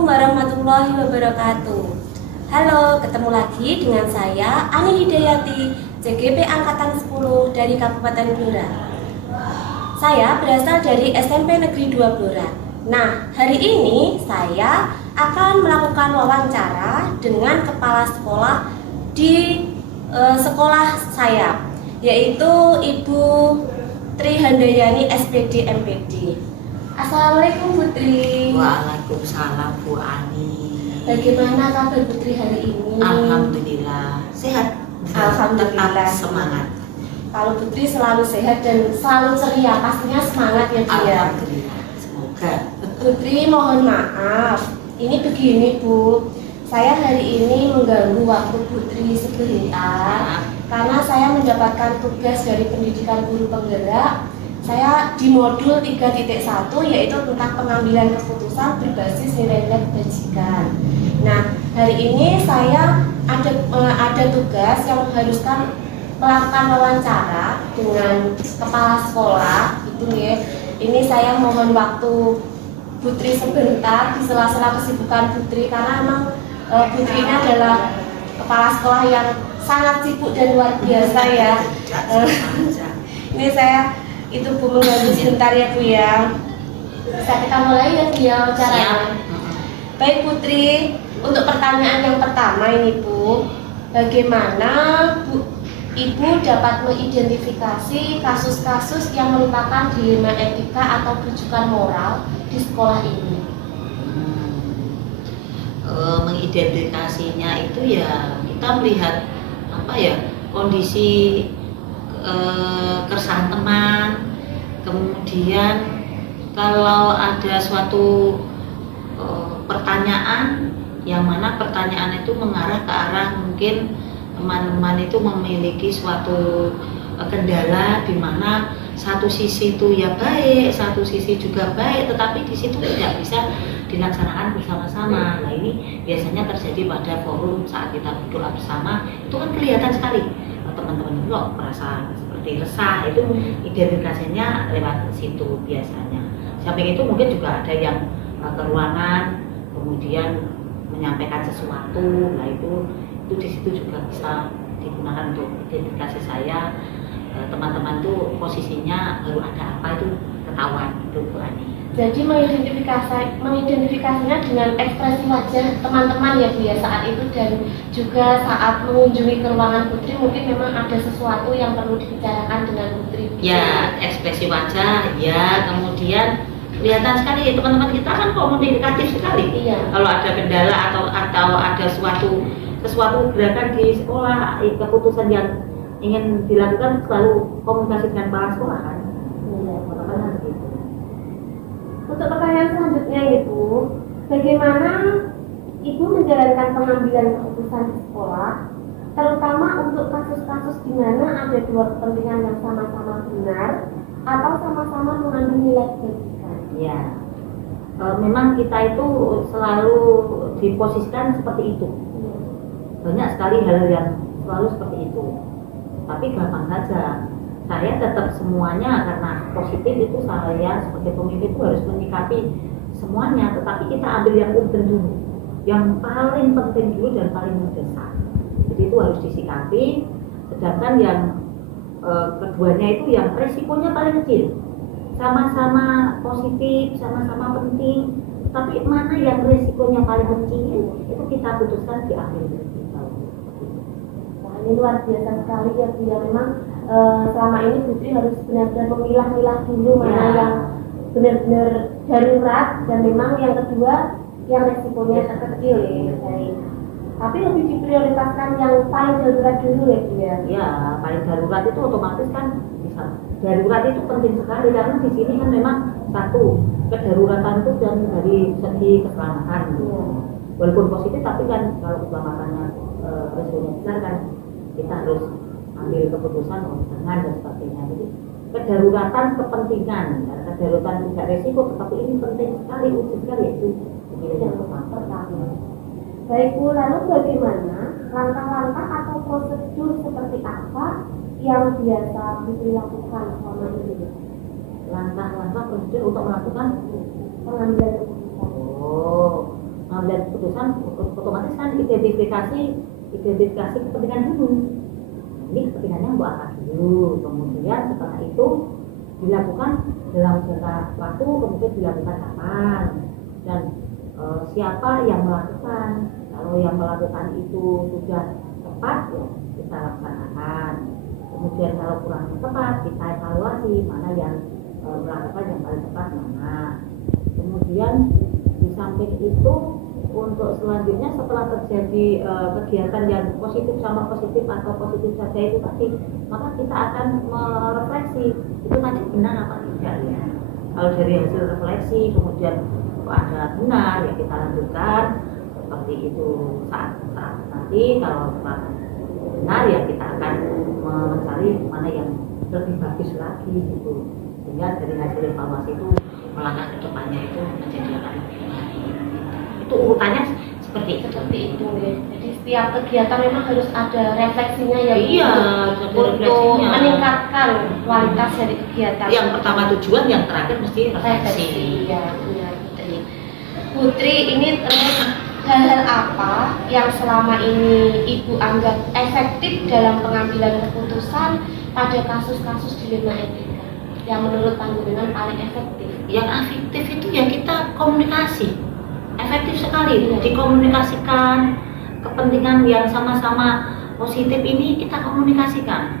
Assalamualaikum warahmatullahi wabarakatuh. Halo, ketemu lagi dengan saya Ani Hidayati, CGP Angkatan 10 dari Kabupaten Blora. Saya berasal dari SMP Negeri 2 Blora. Nah, hari ini saya akan melakukan wawancara dengan kepala sekolah di sekolah saya, yaitu Ibu Tri Handayani SPD MPD. Assalamualaikum Putri. Waalaikumsalam Bu Ani. Bagaimana kabar Putri hari ini? Alhamdulillah sehat. Alhamdulillah. Tetap semangat. Kalau Putri selalu sehat dan selalu ceria, pastinya semangat ya Bu ya. Alhamdulillah. Semoga. Putri mohon maaf. Ini begini Bu, saya hari ini mengganggu waktu Putri sebentar karena saya mendapatkan tugas dari pendidikan guru penggerak. Saya di modul 3.1 yaitu tentang pengambilan keputusan berbasis nilai-nilai kebajikan. Nah, hari ini saya ada tugas yang mengharuskan melakukan wawancara dengan kepala sekolah itu ya. Ini saya mohon waktu Putri sebentar di sela-sela kesibukan Putri karena memang Putri ini adalah kepala sekolah yang sangat sibuk dan luar biasa ya. Ini saya itu Bu mengganggu sebentar ya Bu ya. Bisa kita mulai ya Bu ya wawancaranya. Baik Putri, untuk pertanyaan yang pertama ini Bu, bagaimana Ibu dapat mengidentifikasi kasus-kasus yang merupakan dilema etika atau rujukan moral di sekolah ini? Mengidentifikasinya itu ya kita melihat kondisi keresahan teman, kemudian kalau ada suatu pertanyaan yang mana pertanyaan itu mengarah ke arah mungkin teman-teman itu memiliki suatu kendala di mana satu sisi itu ya baik, satu sisi juga baik, tetapi di situ tidak bisa dilaksanakan bersama-sama. Nah ini biasanya terjadi pada forum saat kita berdoa bersama, itu kan kelihatan sekali teman-teman itu merasa seperti resah, itu identifikasinya lewat situ biasanya. Samping itu mungkin juga ada yang ke ruangan kemudian menyampaikan sesuatu, nah itu di situ juga bisa digunakan untuk identifikasi saya. Teman-teman tuh posisinya baru ada apa itu ketahuan itu Bu Ani. Jadi mengidentifikasinya dengan ekspresi wajah teman-teman ya Bu ya saat itu, dan juga saat mengunjungi ke ruangan Putri mungkin memang ada sesuatu yang perlu dibicarakan dengan Putri. Ya, ekspresi wajah ya, kemudian kelihatan sekali teman-teman kita kan komunikatif sekali. Iya. Kalau ada kendala atau ada sesuatu gerakan di sekolah, keputusan yang ingin dilakukan selalu komunikasi dengan kepala sekolah kan. Iya. Teman-teman begitu. Untuk pertanyaan selanjutnya Ibu, bagaimana Ibu menjalankan pengambilan keputusan di sekolah, terutama untuk kasus-kasus di mana ada dua kepentingan yang sama-sama benar atau sama-sama mengandung nilai kebajikan? Ya, memang kita itu selalu diposisikan seperti itu. Banyak sekali hal yang selalu seperti itu. Tapi gampang saja. Saya tetap semuanya karena positif itu saya sebagai pemimpin itu harus menyikapi semuanya. Tetapi kita ambil yang urgent dulu, yang paling penting dulu dan paling mendesak. Jadi itu harus disikapi. Sedangkan yang keduanya itu yang resikonya paling kecil. Sama-sama positif, sama-sama penting, tapi mana yang resikonya paling kecil itu kita putuskan diambil dari kita. Wah, ini luar biasa sekali ya Bu ya. Memang selama ini Putri harus benar-benar memilah-milah dulu mana yang benar-benar darurat dan memang yang kedua yang resikonya terkecil ya. Baik. Tapi lebih diprioritaskan yang paling darurat dulu ya Bu ya. Ya, paling darurat itu otomatis kan bisa. Darurat itu penting sekali karena di sini kan memang satu kedaruratan itu dan dari segi keselamatan. Ya. Walaupun positif tapi kan kalau keselamatannya resikonya besar kan kita harus ambil keputusan jangan dan sebagainya. Jadi kedaruratan kepentingan, kedaruratan tidak resiko, tetapi ini penting sekali, utuh sekali itu yang pertama. Baik Bu, lalu bagaimana langkah-langkah atau prosedur seperti apa yang biasa dilakukan selama ini? Langkah-langkah prosedur untuk melakukan pengambilan keputusan. pengambilan keputusan otomatis kan identifikasi kepentingan dulu. Ini kepentingannya buat apa dulu, kemudian setelah itu dilakukan dalam jangka waktu, kemudian dilakukan kapan dan siapa yang melakukan. Kalau yang melakukan itu sudah tepat ya kita laksanakan, kemudian kalau kurang tepat kita evaluasi mana yang melakukan yang paling tepat mana. Kemudian di samping itu untuk selanjutnya setelah terjadi kegiatan yang positif sama positif atau positif saja itu tadi, maka kita akan merefleksi itu tadi benar apa tidak ya. Kalau dari hasil refleksi kemudian ada benar ya kita lanjutkan seperti itu saat nanti. Kalau benar ya kita akan mencari mana yang lebih bagus lagi gitu, sehingga dari hasil evaluasi itu melangkah ke depannya itu menjadi akan lebih baik. Itu urutannya seperti itu ya. Jadi setiap kegiatan memang harus ada refleksinya ya. Iya, untuk meningkatkan kualitas dari kegiatan. Yang pertama tujuan, yang terakhir mesti refleksi. Ya, benar Putri. Ini terus hal-hal apa yang selama ini Ibu anggap efektif dalam pengambilan keputusan pada kasus-kasus dilema etika yang menurut panjenengan paling efektif? Yang efektif itu ya kita komunikasi. Efektif sekali dikomunikasikan kepentingan yang sama-sama positif ini kita komunikasikan.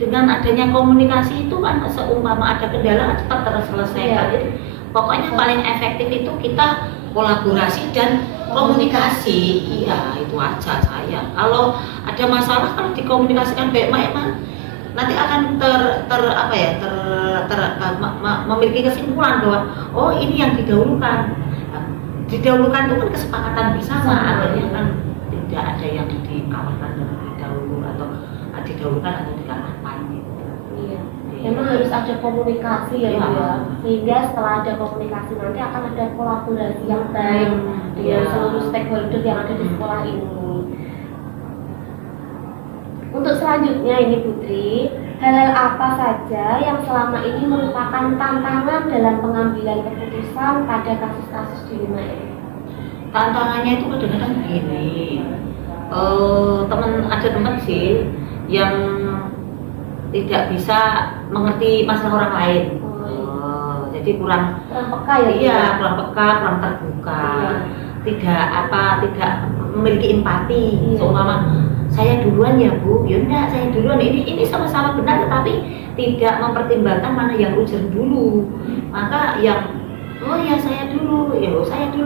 Dengan adanya komunikasi itu kan seumpama ada kendala cepat terselesaikan. Jadi pokoknya paling efektif itu kita kolaborasi dan komunikasi. Iya, itu aja saya. Kalau ada masalah kalau dikomunikasikan baik-baik nanti akan memiliki kesimpulan bahwa oh ini yang didahulukan. Didahulukan itu kan kesepakatan bersama, akhirnya kan tidak ada yang dikalahkan dan didahulu atau didahulukan atau dikalahkan gitu. Iya. Memang harus ada komunikasi ya, Bu ya. Sehingga setelah ada komunikasi nanti akan ada kolaborasi yang baik dengan seluruh stakeholder yang ada di sekolah ini. Untuk selanjutnya ini Putri, hal-hal apa saja yang selama ini merupakan tantangan dalam pengambilan keputusan pada kasus-kasus dilema etika? Tantangannya itu kadang-kadang begini, ada teman sih yang tidak bisa mengerti masalah orang lain. Jadi kurang peka ya? Iya, kurang peka, kurang terbuka, tidak memiliki empati. Seumpama saya duluan ya Bu, ya enggak saya duluan, ini sama-sama benar tetapi tidak mempertimbangkan mana yang urgent dulu. Maka yang oh ya saya dulu,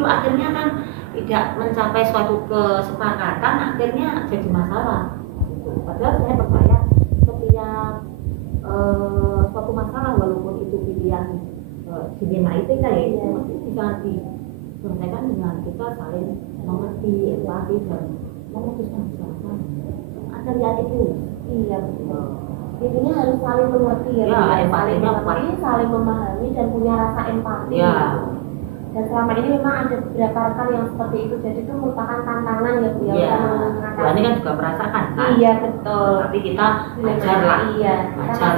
akhirnya kan tidak mencapai suatu kesepakatan, akhirnya jadi masalah gitu. Padahal saya percaya setiap suatu masalah walaupun itu pilihan dilema etika ya itu mesti bisa diselesaikan dengan kita saling mengerti, empati dan memutuskan bersama. Ada lihat itu. Iya betul. Intinya harus saling mengerti ya, saling mengerti, saling memahami dan punya rasa empati. Ya. Dan selama ini memang ada beberapa rekan yang seperti itu, jadi itu merupakan tantangan ya Bu ya. Iya. Ini kan juga merasakan kan. Iya betul. Tapi kita belajar lah. Iya.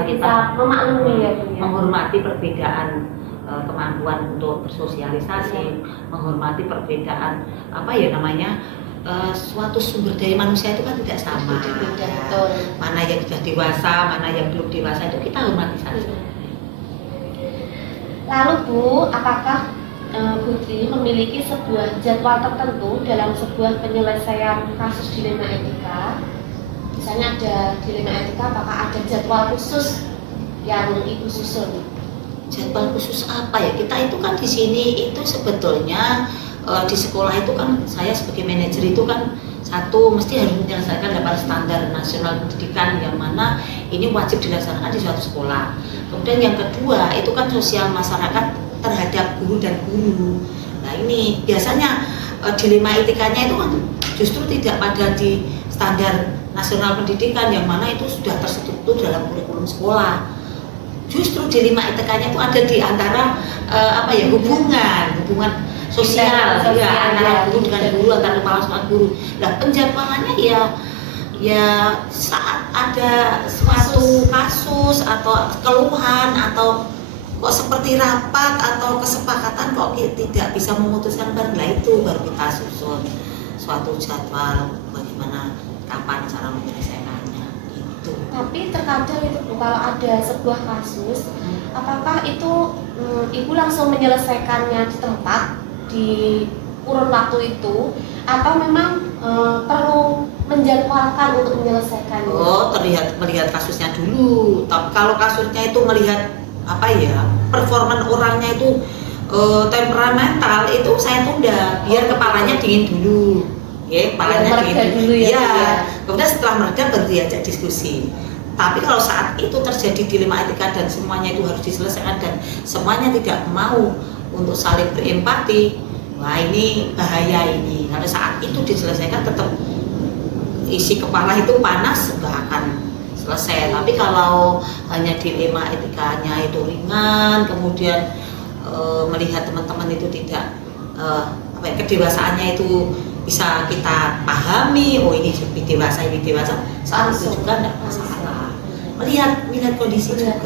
Kita memaklumi ya Bu ya. Menghormati perbedaan kemampuan untuk bersosialisasi, menghormati perbedaan suatu sumber daya manusia itu kan tidak sama. Betul. Mana yang sudah dewasa, mana yang belum dewasa itu kita hormati saja. Lalu Bu, apakah Putri memiliki sebuah jadwal tertentu dalam sebuah penyelesaian kasus dilema etika? Misalnya ada dilema etika, apakah ada jadwal khusus yang Ibu susun? Jadwal khusus apa ya? Kita itu kan di sini itu sebetulnya di sekolah itu kan saya sebagai manajer itu kan satu mesti harus menyelesaikan 8 standar nasional pendidikan yang mana ini wajib dilaksanakan di suatu sekolah. Kemudian yang kedua itu kan sosial masyarakat terhadap guru dan guru. Nah ini biasanya dilema etikanya itu kan justru tidak pada di standar nasional pendidikan yang mana itu sudah terstruktur dalam kurikulum sekolah. Justru dilema etikanya itu ada di antara hubungan sosial antara guru dengan guru, antara kepala sekolah guru. Nah penjadwalannya ya saat ada suatu kasus atau keluhan atau kok seperti rapat atau kesepakatan kok tidak bisa memutuskan bareng. Nah itu baru kita susun suatu jadwal bagaimana kapan cara menyelesaikannya gitu. Tapi terkadang itu Bu, kalau ada sebuah kasus, apakah itu Ibu langsung menyelesaikannya di tempat di kurun waktu itu, atau memang perlu menjadwalkan untuk menyelesaikannya? Oh, melihat kasusnya dulu. Tapi kalau kasusnya itu melihat apa ya, performan orangnya itu temperamental, itu saya tunda biar kepalanya dingin dulu. Ya, kepalanya dingin dulu. Ya. Kemudian setelah mereda baru diajak diskusi. Tapi kalau saat itu terjadi dilema etika dan semuanya itu harus diselesaikan dan semuanya tidak mau untuk saling berempati, wah ini bahaya ini. Kalau saat itu diselesaikan tetap isi kepala itu panas, nggak akan selesai. Tapi kalau hanya dilema etikanya itu ringan, kemudian melihat teman-teman itu tidak kedewasaannya itu bisa kita pahami, oh ini lebih dewasa, saat itu juga tidak masalah. Melihat kondisi juga.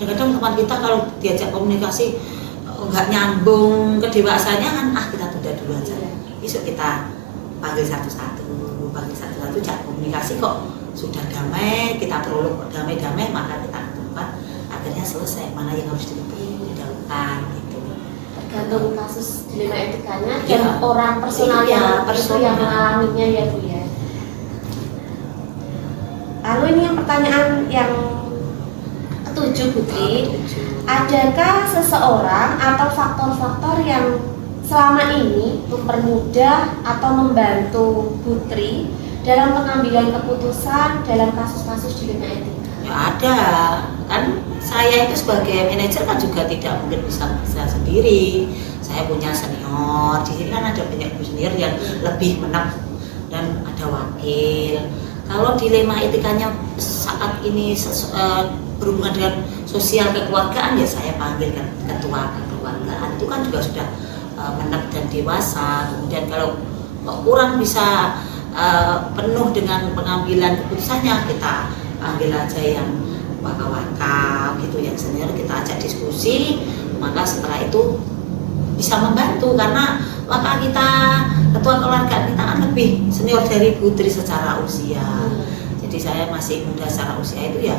Kadang-kadang teman kita kalau diajak komunikasi nggak nyambung kedewasaannya kan, kita tunda dulu aja. Besok kita panggil satu-satu, cak komunikasi kok sudah damai, kita perlu damai-damai, maka kita ketemukan akhirnya selesai mana yang harus didahulukan gitu. Tergantung kasus dilema etikanya dan orang personalnya yang mengalaminya ya Bu ya. Lalu ini yang pertanyaan yang ketujuh Putri, adakah seseorang atau faktor-faktor yang selama ini mempermudah atau membantu Putri dalam pengambilan keputusan dalam kasus-kasus dilema etika? Ya ada, kan saya itu sebagai manajer kan juga tidak mungkin bisa sendiri. Saya punya senior, di sini kan ada banyak senior yang lebih menang dan ada wakil. Kalau dilema etikanya saat ini berhubungan dengan sosial kekeluargaan, ya saya panggilkan ketua kekeluargaan, itu kan juga sudah menek dan dewasa. Kemudian kalau kurang bisa penuh dengan pengambilan keputusannya, kita ambil aja yang waka-waka gitu, yang senior kita ajak diskusi, maka setelah itu bisa membantu karena maka kita ketua keluarga kita kan lebih senior dari Putri secara usia. Jadi saya masih muda secara usia, itu ya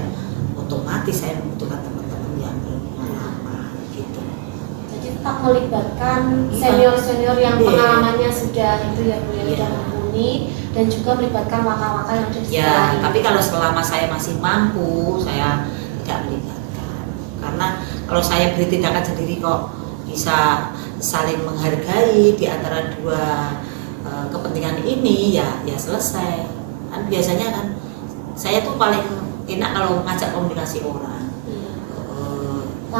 otomatis saya membutuhkan teman-teman yang berpengalaman gitu. Jadi tetap melibatkan senior-senior yang pengalamannya sudah itu ya Bu, sudah mumpuni, dan juga melibatkan waka-waka yang ada di sekolah. Tapi kalau selama saya masih mampu, saya tidak melibatkan. Karena kalau saya beri tindakan sendiri kok bisa saling menghargai di antara dua kepentingan ini, ya selesai. Kan biasanya kan saya tuh paling enak kalau ngajak komunikasi orang.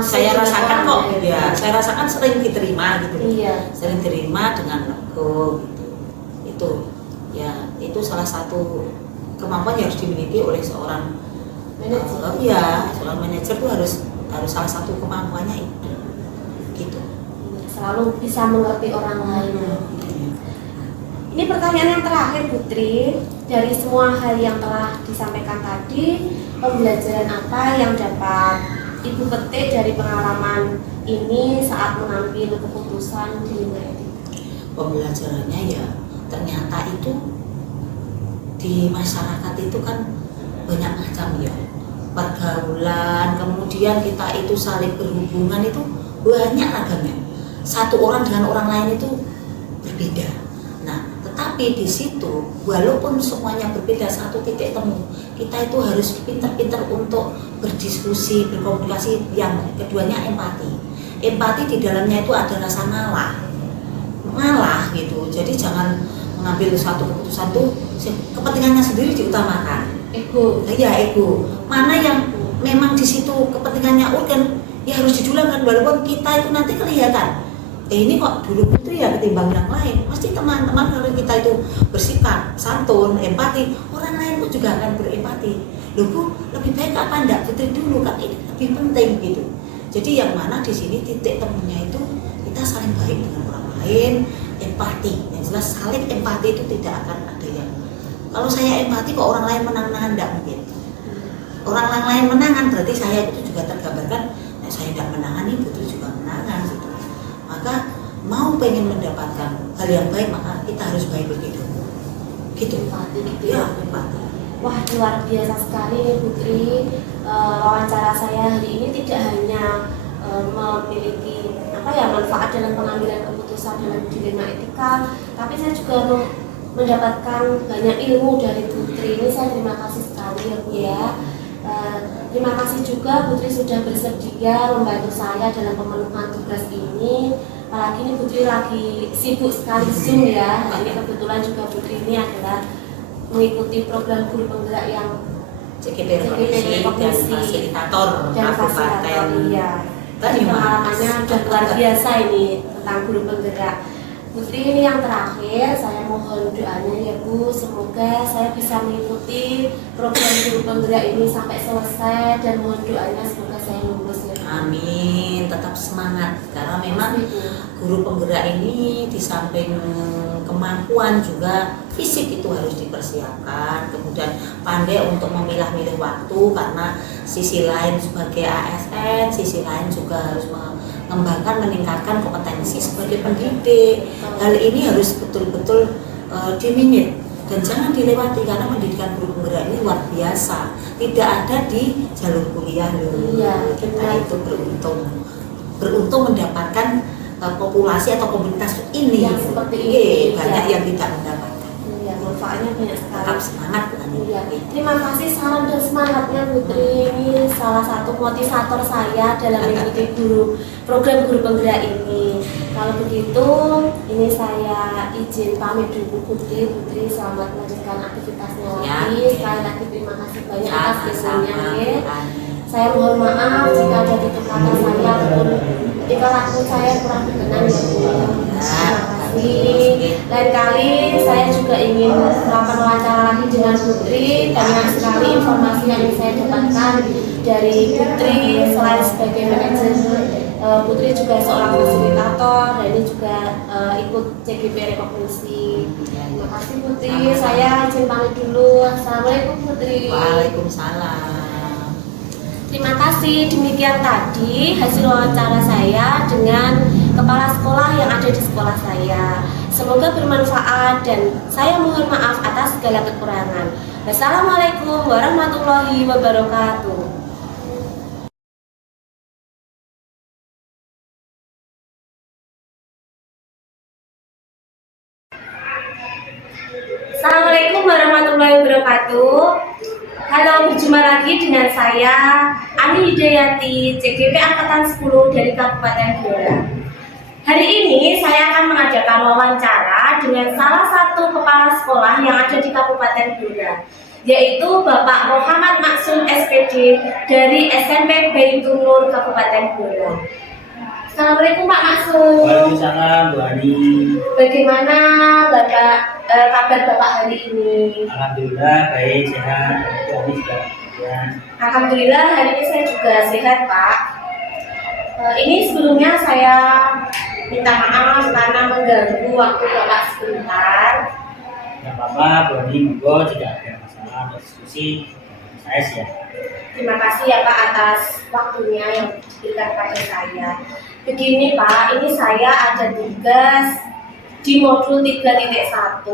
Saya rasakan kok, saya rasakan sering diterima gitu. Sering diterima dengan lego gitu. Itu itu salah satu kemampuan yang harus dimiliki oleh seorang manajer. Seorang manajer itu harus salah satu kemampuannya itu gitu. Selalu bisa mengerti orang lain. Ini pertanyaan yang terakhir Putri, dari semua hal yang telah disampaikan tadi, pembelajaran apa yang dapat Ibu petik dari pengalaman ini saat mengambil keputusan dilema etika? Pembelajarannya ya ternyata itu di masyarakat itu kan banyak macam ya, pergaulan, kemudian kita itu saling berhubungan itu banyak ragamnya. Satu orang dengan orang lain itu berbeda. Nah, tetapi di situ walaupun semuanya berbeda, satu titik temu, kita itu harus pintar-pintar untuk berdiskusi, berkomunikasi. Yang keduanya empati. Empati di dalamnya itu ada rasa ngalah gitu. Jadi jangan mengambil suatu keputusan tuh kepentingannya sendiri diutamakan. Ego. Ego. Mana yang memang di situ kepentingannya urgen, ya harus didulukan walaupun kita itu nanti kelihatan. Ini kok dulu itu ya ketimbang yang lain. Pasti teman-teman kalau kita itu bersikap santun, empati, orang lain pun juga akan berempati. Loh Bu, lebih baik apa enggak Putri dulu, kan ini lebih penting gitu. Jadi yang mana di sini titik temunya itu kita saling baik dengan orang lain, empati. Yang jelas saling empati itu tidak akan ada yang, kalau saya empati kok orang lain menang-menangan, enggak mungkin. Orang lain menangan berarti saya itu juga tergambarkan, saya tidak pengen mendapatkan hal yang baik, maka kita harus baik lebih dulu. Gitu. Gitu Ya, ya. empati. Wah, luar biasa sekali nih Putri. Wawancara saya hari ini tidak hanya memiliki manfaat dalam pengambilan keputusan dalam dilema etika, tapi saya juga mendapatkan banyak ilmu dari Putri. Ini saya terima kasih sekali ya Bu ya. Terima kasih juga Putri sudah bersedia membantu saya dalam pemenuhan tugas ini. Apalagi ini Putri lagi sibuk sekali Zoom ya. Nah, ini kebetulan juga Putri ini adalah mengikuti program guru penggerak yang CGP Rekognisi dan fasilitator dan kabupaten. iya. Jadi pengalamannya sudah luar biasa ini tentang guru penggerak. Putri, ini yang terakhir, saya mohon doanya ya Bu, semoga saya bisa mengikuti program guru penggerak ini sampai selesai, dan mohon doanya semoga saya lulus ya Bu. Amin, tetap semangat karena memang guru penggerak ini di samping kemampuan juga fisik itu harus dipersiapkan, kemudian pandai untuk memilah-milih waktu karena sisi lain sebagai ASN, sisi lain juga harus mengembangkan, meningkatkan kompetensi sebagai pendidik. Hal ini harus betul-betul diminit dan jangan dilewati karena pendidikan guru penggerak ini luar biasa, tidak ada di jalur kuliah loh. Iya, Kita itu beruntung mendapatkan populasi atau komunitas ini yang seperti ini. banyak Ya. yang tidak mendapatkan. Iya, manfaatnya banyak sekali. Tetap semangat Bu Ani. Iya. Terima kasih saran dan semangatnya Putri, ini salah satu motivator saya dalam mengikuti program guru penggerak ini. Kalau begitu, ini saya izin pamit dulu Putri. Putri selamat melanjutkan aktivitasnya lagi. Ya. Sekali lagi terima kasih banyak atas Sama-sama, ilmunya. Bu Ani. Saya mohon maaf jika ada tutur kata saya ataupun jika laku saya kurang berkenan ya Bu. Terima kasih. Lain kali saya juga ingin melakukan wawancara lagi dengan Putri. Banyak sekali informasi yang saya dapatkan dari Putri. Selain sebagai manajer, Putri juga seorang fasilitator dan ini juga ikut CGP Rekognisi. Terima kasih Putri. Saya izin pamit dulu. Assalamualaikum Putri. Waalaikumsalam. Terima kasih, demikian tadi hasil wawancara saya dengan kepala sekolah yang ada di sekolah saya. Semoga bermanfaat dan saya mohon maaf atas segala kekurangan. Wassalamualaikum warahmatullahi wabarakatuh. Assalamualaikum warahmatullahi wabarakatuh. Halo, berjumpa lagi dengan saya Ani Hidayati, CGP Angkatan 10 dari Kabupaten Blora. Hari ini saya akan mengadakan wawancara dengan salah satu kepala sekolah yang ada di Kabupaten Blora, yaitu Bapak Muhammad Maksum SPD dari SMP Baitul Nur Kabupaten Blora. Assalamualaikum Pak Maksum. Waalaikumsalam Bu Ani. Bagaimana kabar Bapak hari ini? Alhamdulillah baik, sehat. Bu Ani juga ya. Alhamdulillah hari ini saya juga sehat Pak. Ini sebelumnya saya minta maaf karena mengganggu waktu Bapak sebentar. Tidak apa-apa Bu Ani, monggo tidak ada masalah berdiskusi. Saya siap. Terima kasih ya Pak atas waktunya yang diberikan pada saya. Begini Pak, ini saya ada tugas di modul 3.1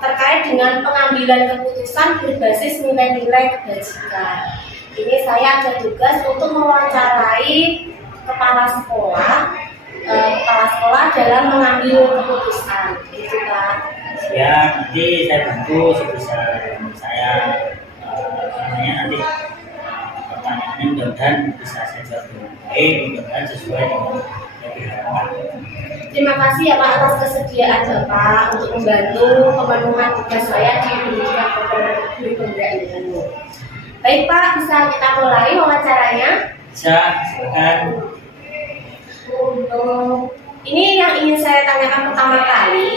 terkait dengan pengambilan keputusan berbasis nilai-nilai kebajikan. Ini saya ada tugas untuk mewawancarai kepala sekolah dalam mengambil keputusan. Gitu Pak. Ya, nanti saya bantu sebisa saya nanti pertanyaannya mudah-mudahan bisa saya jawab dengan baik, mudah-mudahan sesuai dengan yang diharapkan. Terima kasih ya Pak atas kesediaan Bapak untuk membantu pemenuhan tugas saya di pendidikan program guru penggerak ini. Baik Pak, bisa kita mulai wawancaranya? Bisa, silakan. Ini yang ingin saya tanyakan pertama kali,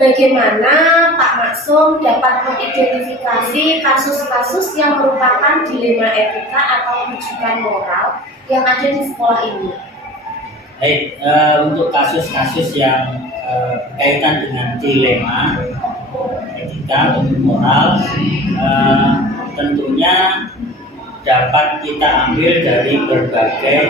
bagaimana Pak Maksum dapat mengidentifikasi kasus-kasus yang merupakan dilema etika atau rujukan moral yang ada di sekolah ini? Baik, untuk kasus-kasus yang berkaitan dengan dilema etika atau moral, tentunya dapat kita ambil dari berbagai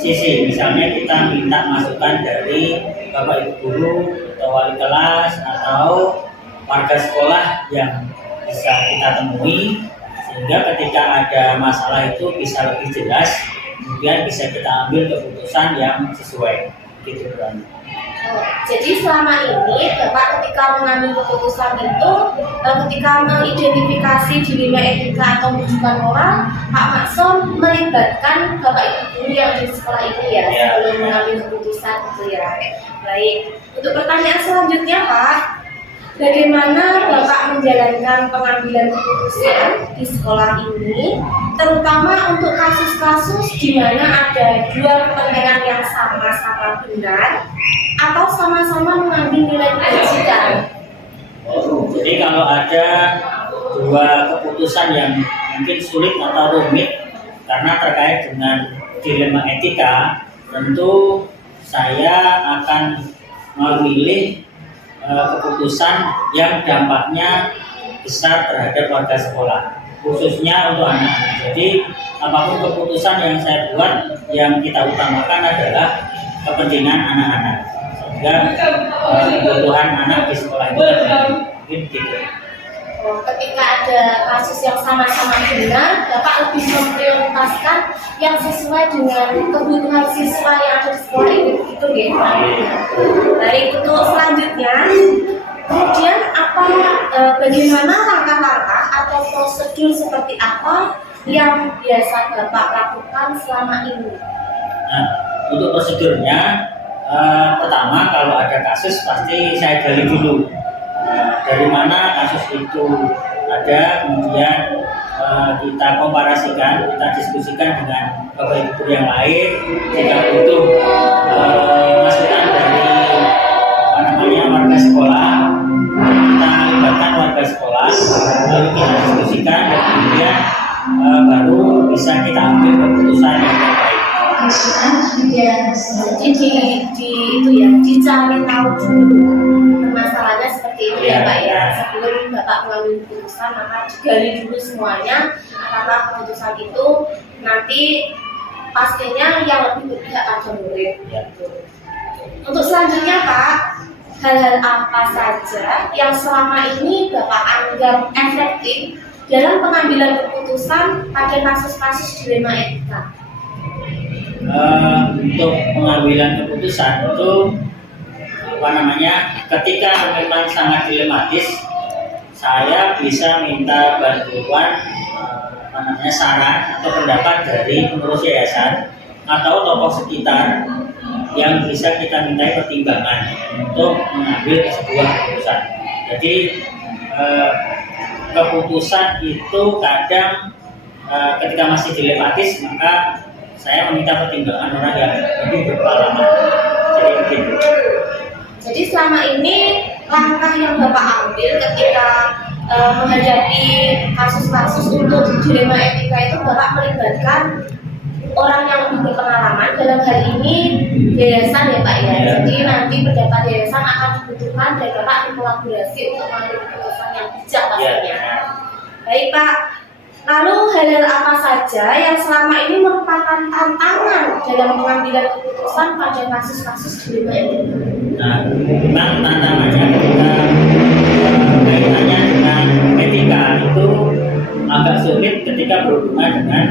sisi. Misalnya kita minta masukan dari Bapak Ibu guru atau wali kelas atau warga sekolah yang bisa kita temui, sehingga ketika ada masalah itu bisa lebih jelas, kemudian bisa kita ambil keputusan yang sesuai gitu kan. Jadi selama ini Bapak ketika mengambil keputusan itu, ketika mengidentifikasi dilema etika atau rujukan moral, Pak Makson melibatkan Bapak Ibu guru yang di sekolah ini ya, sebelum mengambil keputusan gitu ya. Baik, untuk pertanyaan selanjutnya Pak, bagaimana Bapak menjalankan pengambilan keputusan di sekolah ini, terutama untuk kasus-kasus di mana ada dua kepentingan yang sama-sama benar atau sama-sama mengambil nilai kebajikan? Jadi kalau ada dua keputusan yang mungkin sulit atau rumit karena terkait dengan dilema etika, tentu saya akan memilih keputusan yang dampaknya besar terhadap warga sekolah, khususnya untuk anak-anak. Jadi apapun keputusan yang saya buat, yang kita utamakan adalah kepentingan anak-anak, sehingga kebutuhan anak di sekolah itu mungkin gitu. Ketika ada kasus yang sama-sama benar, Bapak lebih memprioritaskan yang sesuai dengan kebutuhan siswa yang ada di sekolah itu ya. Baik, untuk selanjutnya, kemudian bagaimana langkah-langkah atau prosedur seperti apa yang biasa Bapak lakukan selama ini? Nah, untuk prosedurnya, pertama kalau ada kasus pasti saya gali dulu. Dari mana kasus itu ada, kemudian kita komparasikan, kita diskusikan dengan Bapak Ibu guru yang lain. Jika butuh masukan dari warga sekolah, kita libatkan warga sekolah, lalu kita diskusikan dan kemudian baru bisa kita ambil keputusan yang terbaik. Jadi itu ya, dicari tahu dulu masalahnya seperti itu ya Pak ya. Sebelum Bapak mengambil keputusan, maka digali dulu semuanya apakah keputusan itu nanti pastinya yang lebih berpihak pada murid. Untuk selanjutnya Pak, hal-hal apa saja yang selama ini Bapak anggap efektif dalam pengambilan keputusan pada kasus-kasus dilema etika? Untuk pengambilan keputusan itu ketika memang sangat dilematis, saya bisa minta bantuan saran atau pendapat dari pengurus yayasan atau tokoh sekitar yang bisa kita mintai pertimbangan untuk mengambil sebuah keputusan. Jadi keputusan itu kadang ketika masih dilematis, maka saya meminta pertimbangan orang yang lebih berpengalaman. Jadi begitu. Jadi selama ini langkah yang Bapak ambil ketika menghadapi kasus-kasus untuk dilema etika itu, Bapak melibatkan orang yang lebih berpengalaman, dalam hal ini yayasan ya Pak ya. Jadi nanti pendapat yayasan akan dibutuhkan dan Bapak berkolaborasi untuk mengambil keputusan yang bijak pastinya. Baik Pak, lalu hal-hal apa saja yang selama ini merupakan tantangan dalam pengambilan keputusan pada kasus-kasus dilema etika? Nah, memang tantangannya ketika kaitannya dengan etika itu agak sulit ketika berhubungan dengan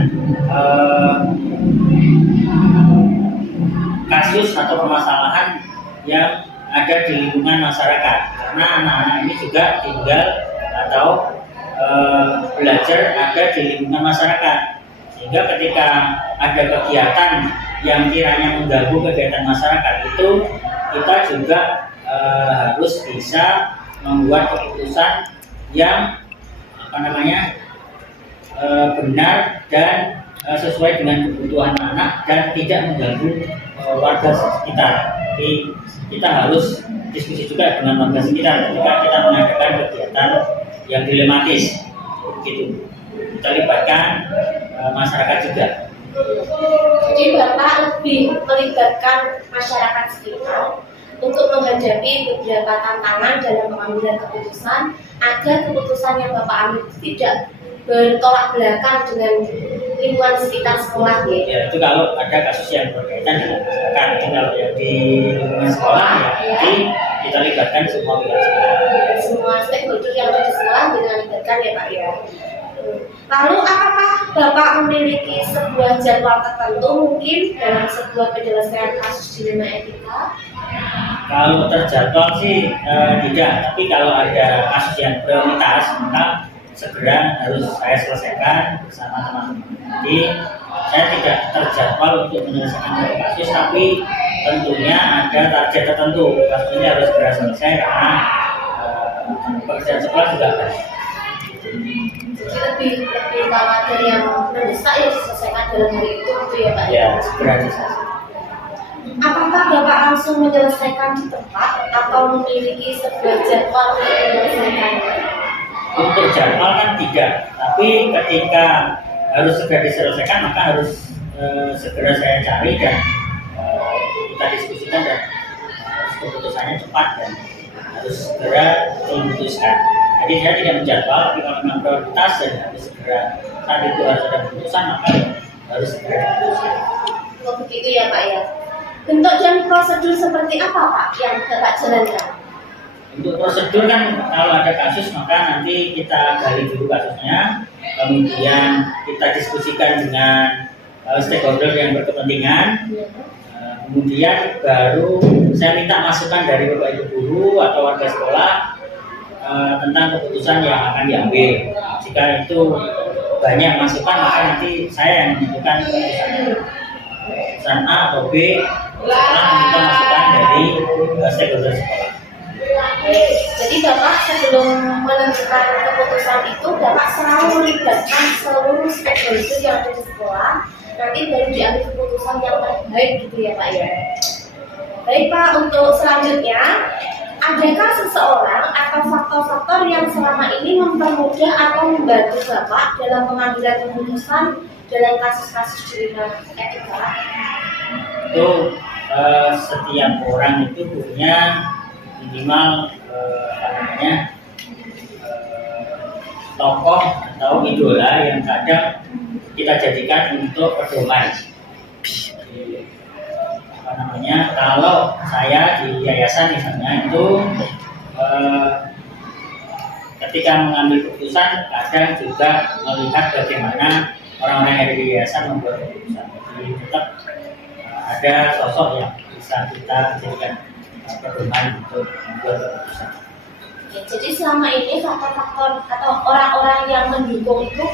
kasus atau permasalahan yang ada di lingkungan masyarakat, karena anak-anak ini juga tinggal atau belajar ada di lingkungan masyarakat, sehingga ketika ada kegiatan yang kiranya mengganggu kegiatan masyarakat itu kita juga harus bisa membuat keputusan yang benar dan sesuai dengan kebutuhan anak dan tidak mengganggu warga sekitar. Jadi kita harus diskusi juga dengan warga sekitar ketika kita mengadakan kegiatan yang dilematis, gitu. Kita libatkan masyarakat juga. Jadi Bapak lebih melibatkan masyarakat sekitar untuk menghadapi beberapa tantangan dalam pengambilan keputusan agar keputusan yang Bapak ambil tidak bertolak belakang dengan lingkungan sekitar sekolah ya. Ya itu kalau ada kasus yang berkaitan dengan masyarakat. Ini kalau yang di lingkungan sekolah ya nanti kita libatkan semua pihak sekolah. Semua stakeholder yang ada di sekolah dengan libatkan ya Pak ya. Lalu apakah Bapak memiliki sebuah jadwal tertentu mungkin dalam sebuah penyelesaian kasus dilema etika? Kalau terjadwal sih tidak, tapi kalau ada kasus yang prioritas maka segera harus saya selesaikan bersama teman-teman. Jadi saya tidak terjadwal untuk menyelesaikan satu kasus, tapi tentunya ada target tertentu. Kasus ini harus segera selesai karena pekerjaan sekolah juga banyak. Jadi lebih khawatir yang mendesak ya diselesaikan dalam hari itu gitu ya Pak? Ya, segera selesai. Apakah Bapak langsung menyelesaikan di tempat atau memiliki sebuah jadwal untuk menyelesaikannya? Untuk jadwal kan tidak, tapi ketika harus segera diselesaikan maka harus segera saya cari dan kita diskusikan dan harus keputusannya cepat dan harus segera diputuskan. Jadi saya tidak menjadwal, tapi kalau memang prioritas dan harus segera saat itu harus ada keputusan maka harus segera diputuskan. Oh begitu ya Pak ya. Bentuk dan prosedur seperti apa Pak yang Bapak jalankan? Untuk prosedur kan kalau ada kasus maka nanti kita gali dulu kasusnya, kemudian kita diskusikan dengan stakeholder yang berkepentingan, kemudian baru saya minta masukan dari Bapak Ibu guru atau warga sekolah tentang keputusan yang akan diambil. Jika itu banyak masukan maka nanti saya yang menentukan keputusan A atau B setelah meminta masukan dari stakeholder sekolah. Jadi Bapak sebelum menentukan keputusan itu Bapak selalu melibatkan seluruh stakeholder yang ada di sekolah, nanti baru diambil keputusan yang terbaik gitu ya Pak ya. Baik Pak, untuk selanjutnya adakah seseorang atau faktor-faktor yang selama ini mempermudah atau membantu Bapak dalam pengambilan keputusan dalam kasus-kasus dilema etika? Itu setiap orang itu punya minimal tokoh atau idola yang kadang kita jadikan untuk pedoman. Kalau saya di yayasan misalnya itu ketika mengambil keputusan kadang juga melihat bagaimana orang-orang yang ada di yayasan membuat keputusan. Jadi tetap ada sosok yang bisa kita jadikan pedoman untuk membuat keputusan. Ya, jadi selama ini faktor-faktor atau orang-orang yang mendukung itu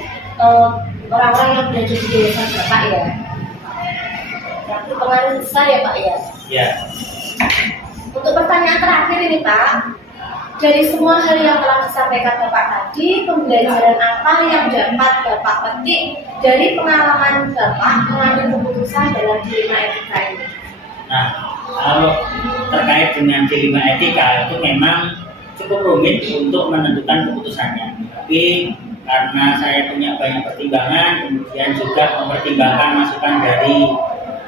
orang-orang yang berada di yayasan Bapak ya, yang berpengaruh besar ya Pak ya. Ya. Untuk pertanyaan terakhir ini Pak, dari semua hal yang telah disampaikan Bapak tadi, pembelajaran apa yang dapat Bapak petik dari pengalaman Bapak mengambil keputusan dalam dilema etika ini? Nah, kalau terkait dengan dilema etika itu memang cukup rumit untuk menentukan keputusannya. Tapi karena saya punya banyak pertimbangan, kemudian juga mempertimbangkan masukan dari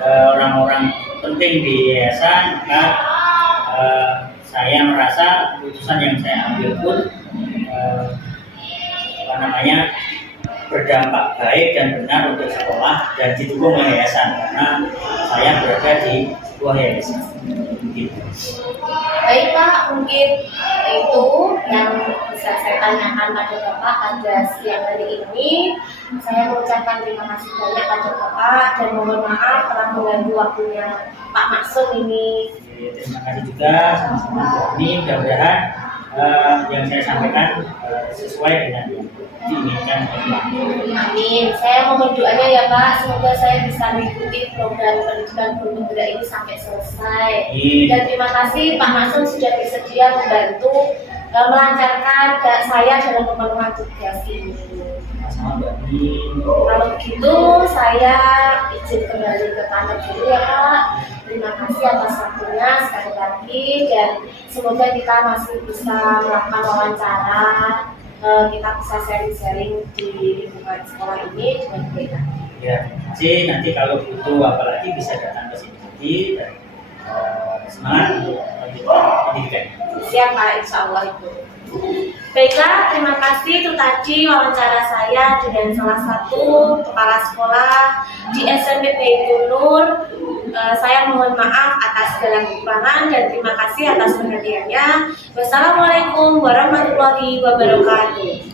orang-orang penting di yayasan, maka saya merasa keputusan yang saya ambil pun berdampak baik dan benar untuk sekolah dan didukung oleh yayasan karena saya berada di sebuah yayasan. Gitu. Baik Pak, mungkin itu yang bisa saya tanyakan pada Bapak pada siang hari ini. Saya mengucapkan terima kasih banyak pada Bapak dan mohon maaf telah mengganggu waktunya Pak Maksum ini. Terima kasih juga sama-sama ini mudah-mudahan yang saya sampaikan sesuai dengan yang diinginkan. Amin. Saya mohon doanya ya Pak, semoga saya bisa mengikuti program pendidikan guru penggerak ini sampai selesai. Dan terima kasih Pak Maksum sudah bersedia membantu melancarkan saya dalam pemenuhan tugas ini. Kalau begitu saya izin kembali ke kantor dulu ya Pak. Terima kasih atas waktunya sekali lagi dan semoga kita masih bisa melakukan wawancara, kita bisa sharing-sharing di lingkungan sekolah ini dengan baik. Ya, nanti kalau butuh apalagi bisa datang ke sini lagi dan semangat untuk pendidikan. Siap Pak, insya Allah itu. Baiklah, terima kasih. Itu tadi wawancara saya dengan salah satu kepala sekolah di SMP Baitul Nur. Saya mohon maaf atas segala kekurangan dan terima kasih atas perhatiannya. Wassalamualaikum warahmatullahi wabarakatuh.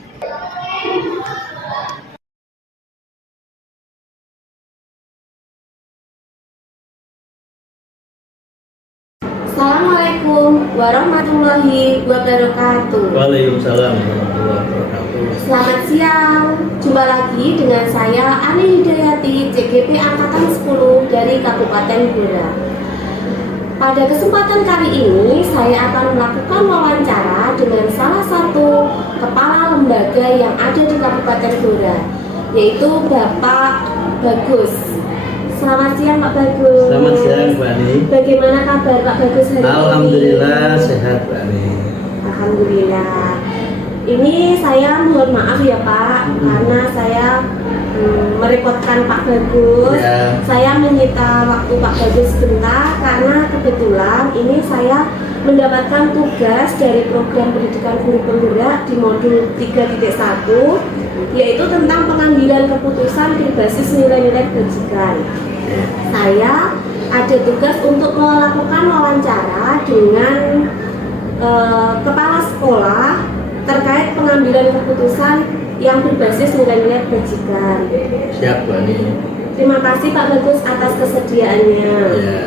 Assalamualaikum warahmatullahi wabarakatuh. Waalaikumsalam warahmatullahi wabarakatuh. Selamat siang, jumpa lagi dengan saya Ani Hidayati, CGP Angkatan 10 dari Kabupaten Blora. Pada kesempatan kali ini, saya akan melakukan wawancara dengan salah satu kepala lembaga yang ada di Kabupaten Blora, yaitu Bapak Bagus. Selamat siang Pak Bagus. Selamat siang Bu Ani. Bagaimana kabar Pak Bagus hari ini? Alhamdulillah sehat Bu Ani. Alhamdulillah. Ini saya mohon maaf ya Pak, karena saya merepotkan Pak Bagus. Ya. Saya menyita waktu Pak Bagus sebentar karena kebetulan ini saya mendapatkan tugas dari program pendidikan guru penggerak di modul 3.1, yaitu tentang pengambilan keputusan berbasis nilai-nilai kebajikan. Saya ada tugas untuk melakukan wawancara dengan kepala sekolah terkait pengambilan keputusan yang berbasis nilai-nilai kebajikan. Siap Bu Ani. Terima kasih Pak Bagus atas kesediaannya. Ya.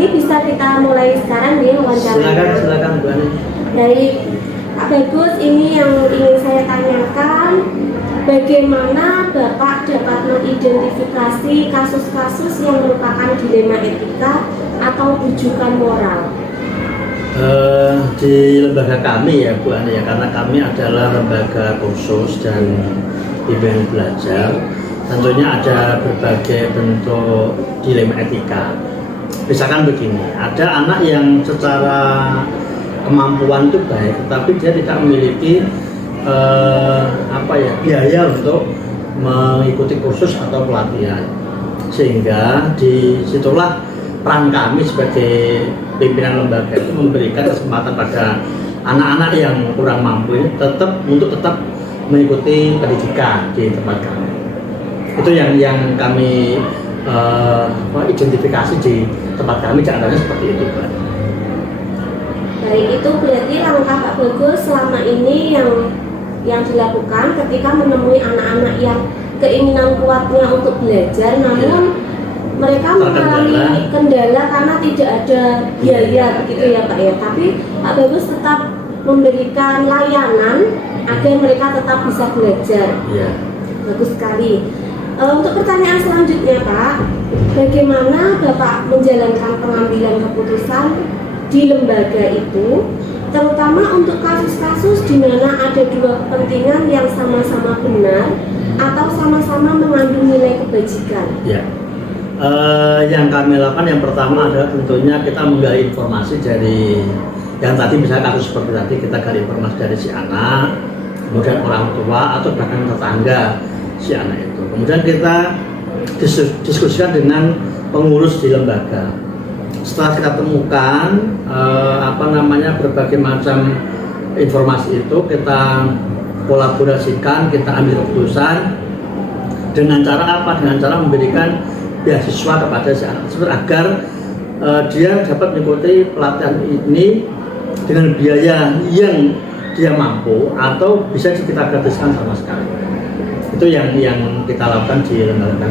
Ini bisa kita mulai sekarang nih wawancaranya. Silakan Bu Ani. Dari Pak Bagus, ini yang ingin saya tanyakan, bagaimana Bapak dapat mengidentifikasi kasus-kasus yang merupakan dilema etika atau rujukan moral? Di lembaga kami ya Bu Ani ya, karena kami adalah lembaga khusus dan bimbingan belajar, tentunya ada berbagai bentuk dilema etika. Misalkan begini, ada anak yang secara kemampuan itu baik, tetapi dia tidak memiliki biaya untuk mengikuti kursus atau pelatihan, sehingga disitulah peran kami sebagai pimpinan lembaga itu memberikan kesempatan pada anak-anak yang kurang mampu tetap mengikuti pendidikan di tempat kami. Itu yang kami identifikasi di tempat kami, jangan seperti itu Pak. Baik, itu berarti langkah Pak Bagus selama ini yang dilakukan ketika menemui anak-anak yang keinginan kuatnya untuk belajar, namun mereka mengalami kendala karena tidak ada biaya begitu ya Pak ya. Tapi Pak Bagus tetap memberikan layanan agar mereka tetap bisa belajar. Ya. Bagus sekali. Untuk pertanyaan selanjutnya Pak, bagaimana Bapak menjalankan pengambilan keputusan di lembaga itu, terutama untuk kasus-kasus di mana ada dua kepentingan yang sama-sama benar atau sama-sama mengandung nilai kebajikan? Ya. Yang kami lakukan yang pertama adalah tentunya kita menggali informasi dari yang tadi, misalnya kasus seperti tadi kita gali informasi dari si anak, kemudian orang tua atau bahkan tetangga si anak itu. Kemudian kita diskusikan dengan pengurus di lembaga. Setelah kita temukan berbagai macam informasi itu, kita kolaborasikan, kita ambil keputusan dengan cara apa? Dengan cara memberikan beasiswa kepada si anak tersebut agar dia dapat mengikuti pelatihan ini dengan biaya yang dia mampu atau bisa kita gratiskan sama sekali. Itu yang kita lakukan di lembaga.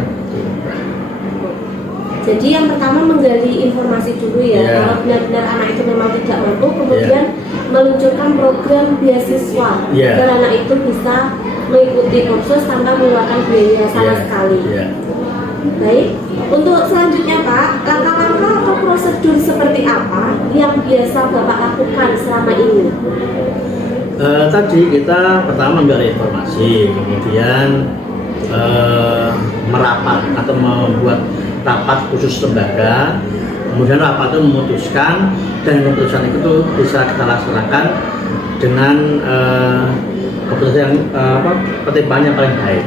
Jadi yang pertama menggali informasi dulu ya, kalau benar-benar anak itu memang tidak mampu, kemudian meluncurkan program beasiswa agar anak itu bisa mengikuti kursus tanpa mengeluarkan biaya sama sekali. Baik, untuk selanjutnya Pak, langkah-langkah atau prosedur seperti apa yang biasa Bapak lakukan selama ini? Tadi kita pertama menggali informasi, kemudian merapat atau membuat rapat khusus lembaga, kemudian rapat itu memutuskan, dan keputusan itu bisa kita laksanakan dengan keputusan yang pertimbangan yang paling baik,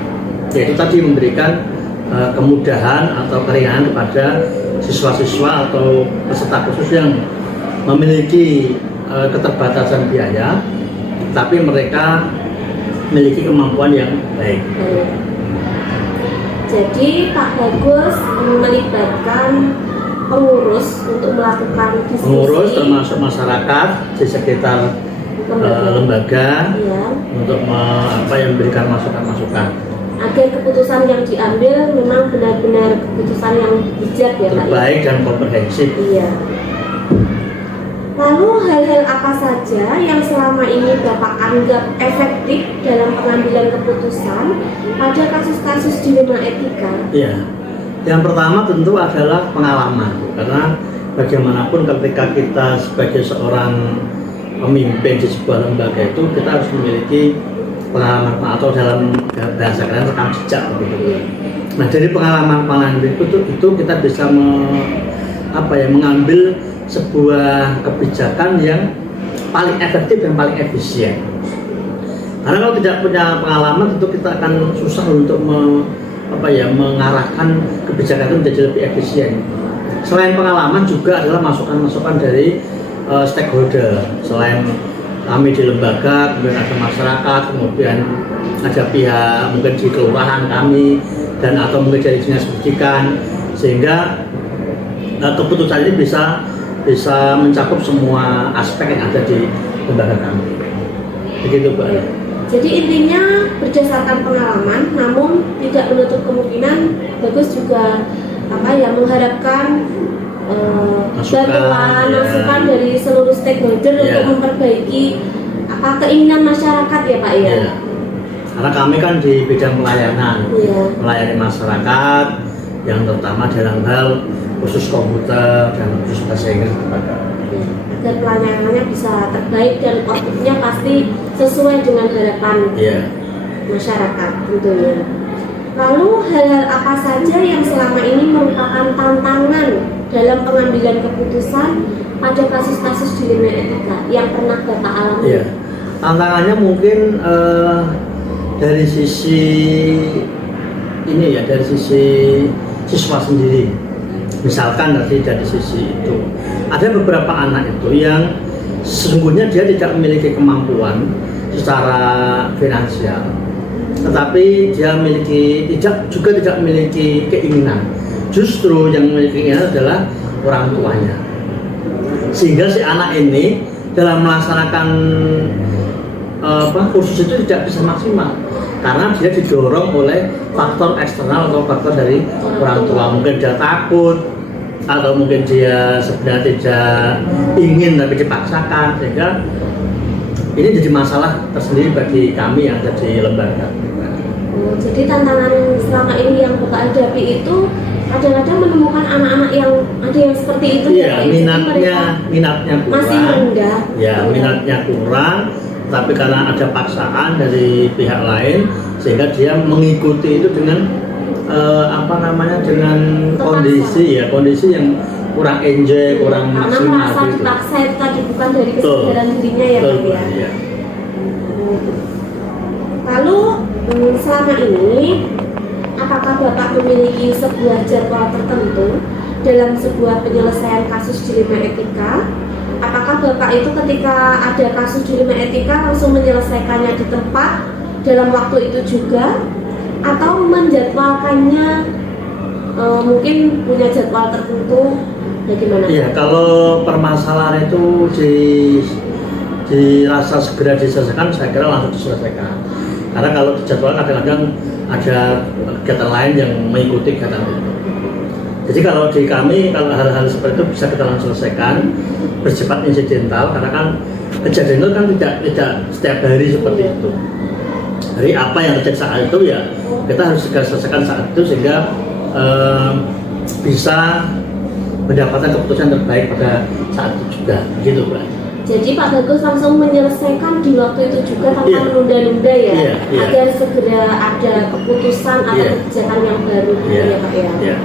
yaitu tadi memberikan kemudahan atau keringanan kepada siswa-siswa atau peserta khusus yang memiliki keterbatasan biaya tapi mereka memiliki kemampuan yang baik. Jadi Pak Bagus melibatkan pengurus untuk melakukan diskusi. Pengurus termasuk masyarakat di sekitar lembaga Ya, untuk memberikan masukan-masukan agar keputusan yang diambil memang benar-benar keputusan yang bijak ya Pak. terbaik dan komprehensif. Iya. Lalu hal-hal apa saja yang selama ini Bapak anggap efektif dalam pengambilan keputusan pada kasus-kasus dilema etika? Iya. Yang pertama tentu adalah pengalaman, karena bagaimanapun ketika kita sebagai seorang pemimpin di sebuah lembaga itu kita harus memiliki pengalaman atau dalam bahasa kalian rekam jejak begitu. Nah dari pengalaman itu kita bisa mengambil sebuah kebijakan yang paling efektif dan paling efisien. Karena kalau tidak punya pengalaman tentu kita akan susah untuk mengarahkan kebijakan itu menjadi lebih efisien. Selain pengalaman juga adalah masukan-masukan dari stakeholder. Selain kami di lembaga, kemudian ada masyarakat, kemudian ada pihak mungkin di kelurahan kami dan atau mungkin dari dinas pendidikan, sehingga keputusan ini bisa mencakup semua aspek yang ada di lembaga kami. Begitu Pak. Jadi intinya berdasarkan pengalaman, namun tidak menutup kemungkinan Bagus juga mengharapkan bantuan masukan dari seluruh stakeholder untuk memperbaiki keinginan masyarakat ya Pak ya. Karena kami kan di bidang pelayanan, melayani masyarakat yang terutama dalam hal khusus komputer dan khusus bahasa Inggris agar pelayanannya bisa terbaik dan outputnya pasti sesuai dengan harapan masyarakat tentunya. Lalu hal-hal apa saja yang selama ini merupakan tantangan dalam pengambilan keputusan pada kasus-kasus dilema etika yang pernah Bapak alami? Tantangannya mungkin dari sisi dari sisi siswa sendiri. Misalkan dari sisi itu ada beberapa anak itu yang sesungguhnya dia tidak memiliki kemampuan secara finansial, tetapi dia tidak memiliki keinginan. Justru yang memiliki keinginan adalah orang tuanya, sehingga si anak ini dalam melaksanakan kursus itu tidak bisa maksimal karena dia didorong oleh faktor eksternal atau faktor dari orang tua. Mungkin dia takut atau mungkin dia sebenarnya tidak ingin tapi dipaksakan, sehingga ini jadi masalah tersendiri bagi kami yang ada di lembaga. Jadi tantangan selama ini yang Bapak hadapi itu kadang-kadang menemukan anak-anak yang ada yang seperti itu minatnya kurang, masih rendah. Minatnya kurang, tapi karena ada paksaan dari pihak lain sehingga dia mengikuti itu dengan dengan kondisi yang kurang enjoy, kurang karena maksimal. Karena merasa dipaksa itu tadi bukan dari kesadaran dirinya ya Pak ya. Lalu selama ini apakah Bapak memiliki sebuah jadwal tertentu dalam sebuah penyelesaian kasus dilema etika? Apakah Bapak itu ketika ada kasus dilema etika langsung menyelesaikannya di tempat dalam waktu itu juga, atau menjadwalkannya mungkin punya jadwal tertentu, bagaimana? Iya, kalau permasalahan itu dirasa segera diselesaikan, saya kira langsung diselesaikan. Karena kalau dijadwal kadang-kadang ada kegiatan lain yang mengikuti kegiatan itu. Jadi kalau di kami, kalau hal-hal seperti itu bisa kita langsung selesaikan, bersifat insidental, karena kan kejadian itu kan tidak setiap hari seperti itu. Dari apa yang terjadi saat itu kita harus segera selesaikan saat itu sehingga bisa mendapatkan keputusan terbaik pada saat itu juga, gitu Pak. Jadi Pak Bagus langsung menyelesaikan di waktu itu juga tanpa menunda-nunda ya, agar segera ada keputusan atau kebijakan yang baru ya Pak ya.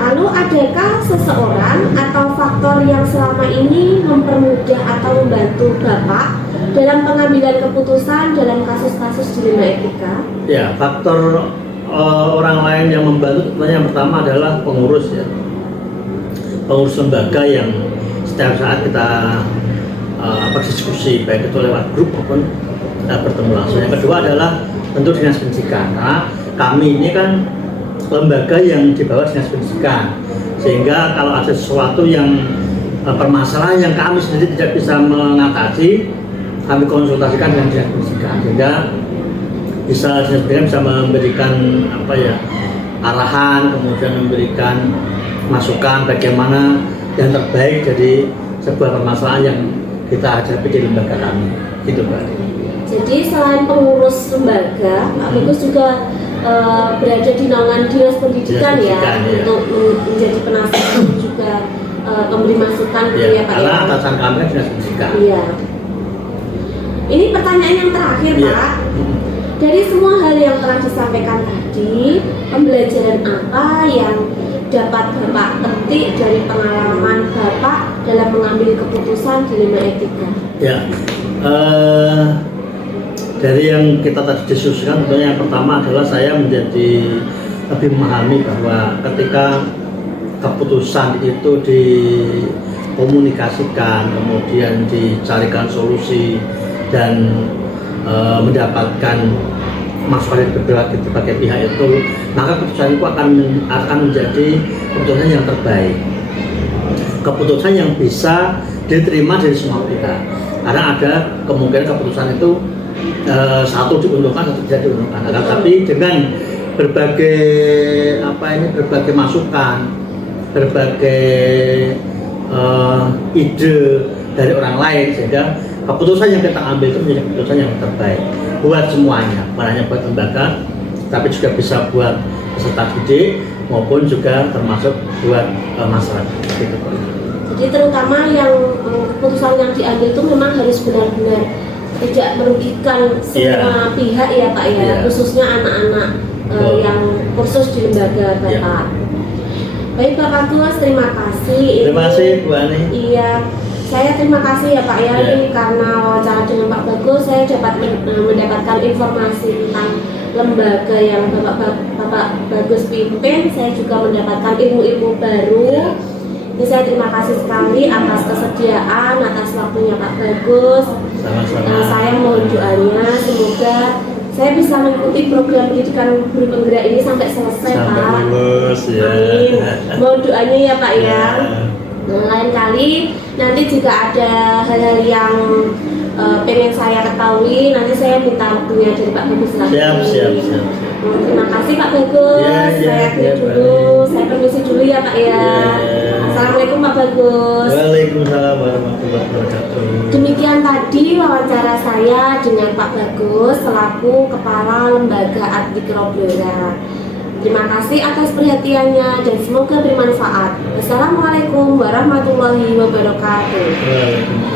Lalu adakah seseorang atau faktor yang selama ini mempermudah atau membantu Bapak dalam pengambilan keputusan dalam kasus-kasus dilema etika? Ya, faktor orang lain yang membantu tentunya yang pertama adalah pengurus lembaga yang setiap saat kita berdiskusi baik itu lewat grup maupun bertemu langsung. Yang kedua adalah tentu dinas pendidikan, karena kami ini kan lembaga yang di bawah dinas pendidikan, sehingga kalau ada sesuatu yang permasalahan yang kami sendiri tidak bisa mengatasi, kami konsultasikan dengan dinas pendidikan, sehingga dinas pendidikan bisa memberikan arahan, kemudian memberikan masukan bagaimana yang terbaik dari sebuah permasalahan yang kita hadapi di lembaga kami, gitu Pak. Jadi selain pengurus lembaga, Pak Bagus juga berada di naungan dinas pendidikan ya, untuk menjadi penasihat dan juga pemberi masukan gitu ya Pak. Karena atasan kami kan dinas pendidikan. Iya. Ini pertanyaan yang terakhir Pak. Dari semua hal yang telah disampaikan tadi, pembelajaran apa yang dapat Bapak petik dari pengalaman Bapak dalam mengambil keputusan dilema etika? Ya, dari yang kita tadi diskusikan, tentunya yang pertama adalah saya menjadi lebih memahami bahwa ketika keputusan itu dikomunikasikan, kemudian dicarikan solusi dan mendapatkan masukan dari berbagai pihak itu, maka keputusan itu akan menjadi keputusan yang terbaik, keputusan yang bisa diterima dari semua pihak. Karena ada kemungkinan keputusan itu satu diuntungkan, satu tidak diuntungkan. Tapi dengan berbagai masukan, berbagai ide dari orang lain, sehingga keputusan yang kita ambil itu menjadi keputusan yang terbaik buat semuanya, bukan hanya buat lembaga, tapi juga bisa buat peserta didik maupun juga termasuk buat masyarakat. Gitu. Jadi terutama yang keputusan yang diambil itu memang harus benar-benar tidak merugikan semua pihak ya Pak ya, khususnya anak-anak yang kursus di lembaga Bapak. Baik Pak Bagus, terima kasih. Terima kasih Bu Ani. Iya. Saya terima kasih ya Pak ya, ini karena wawancara dengan Pak Bagus saya dapat mendapatkan informasi tentang lembaga yang Bapak Bagus pimpin. Saya juga mendapatkan ilmu-ilmu baru. Ini saya terima kasih sekali atas kesediaan, atas waktunya Pak Bagus. Sama-sama. Saya mohon doanya semoga saya bisa mengikuti program pendidikan guru penggerak ini sampai selesai Pak. Lulus, ya. Amin. Mohon doanya ya Pak ya. Nah, lain kali nanti jika ada hal-hal yang pengen saya ketahui, nanti saya minta waktunya dari Pak Bagus lagi. Siap. Terima kasih Pak Bagus. Saya dulu, saya permisi dulu ya Pak ya. Assalamualaikum Pak Bagus. Waalaikumsalam warahmatullahi wabarakatuh. Demikian tadi wawancara saya dengan Pak Bagus selaku Kepala Lembaga Adwikroblora. Terima kasih atas perhatiannya dan semoga bermanfaat. Wassalamualaikum warahmatullahi wabarakatuh. Waalaikumsalam.